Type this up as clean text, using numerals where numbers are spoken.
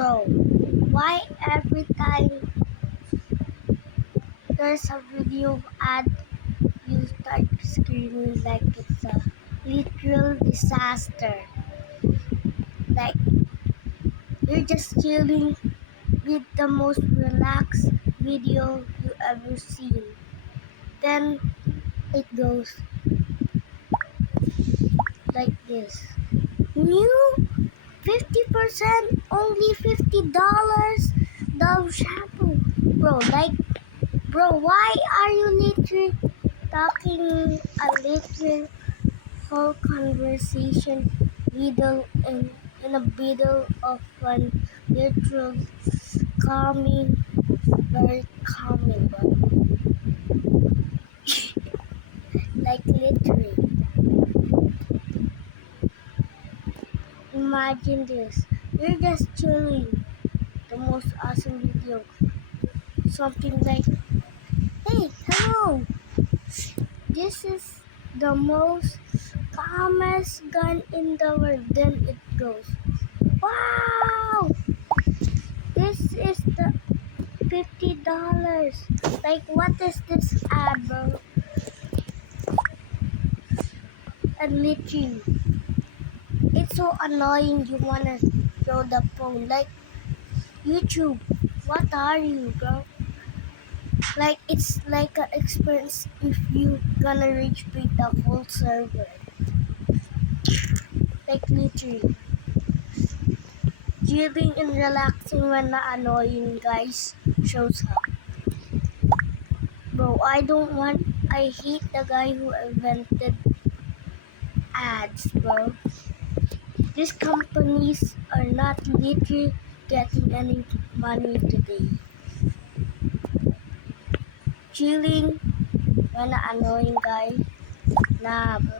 Bro, why every time there's a video ad, you start screaming like it's a literal disaster? Like you're just chilling with the most relaxed video you ever seen. Then it goes like this. New 50% only $50 Dove shampoo. Bro, why are you literally talking a literal whole conversation in the middle of one literal calming, very calming, bro. Like literally. Imagine this. You're just chilling. The most awesome video. Something like, hey, hello. This is the most calmest gun in the world. Then it goes, wow! This is the $50. Like, what is this ad, bro? And literally, it's so annoying. You wanna throw the phone. Like, YouTube, what are you, bro? Like, it's like an experience if you gonna reach with the whole server. Like, literally. Chilling and relaxing when the annoying guys shows up. Bro, I hate the guy who invented ads, bro. These companies are not literally getting any money today. Chilling when the annoying guy, nah, bro.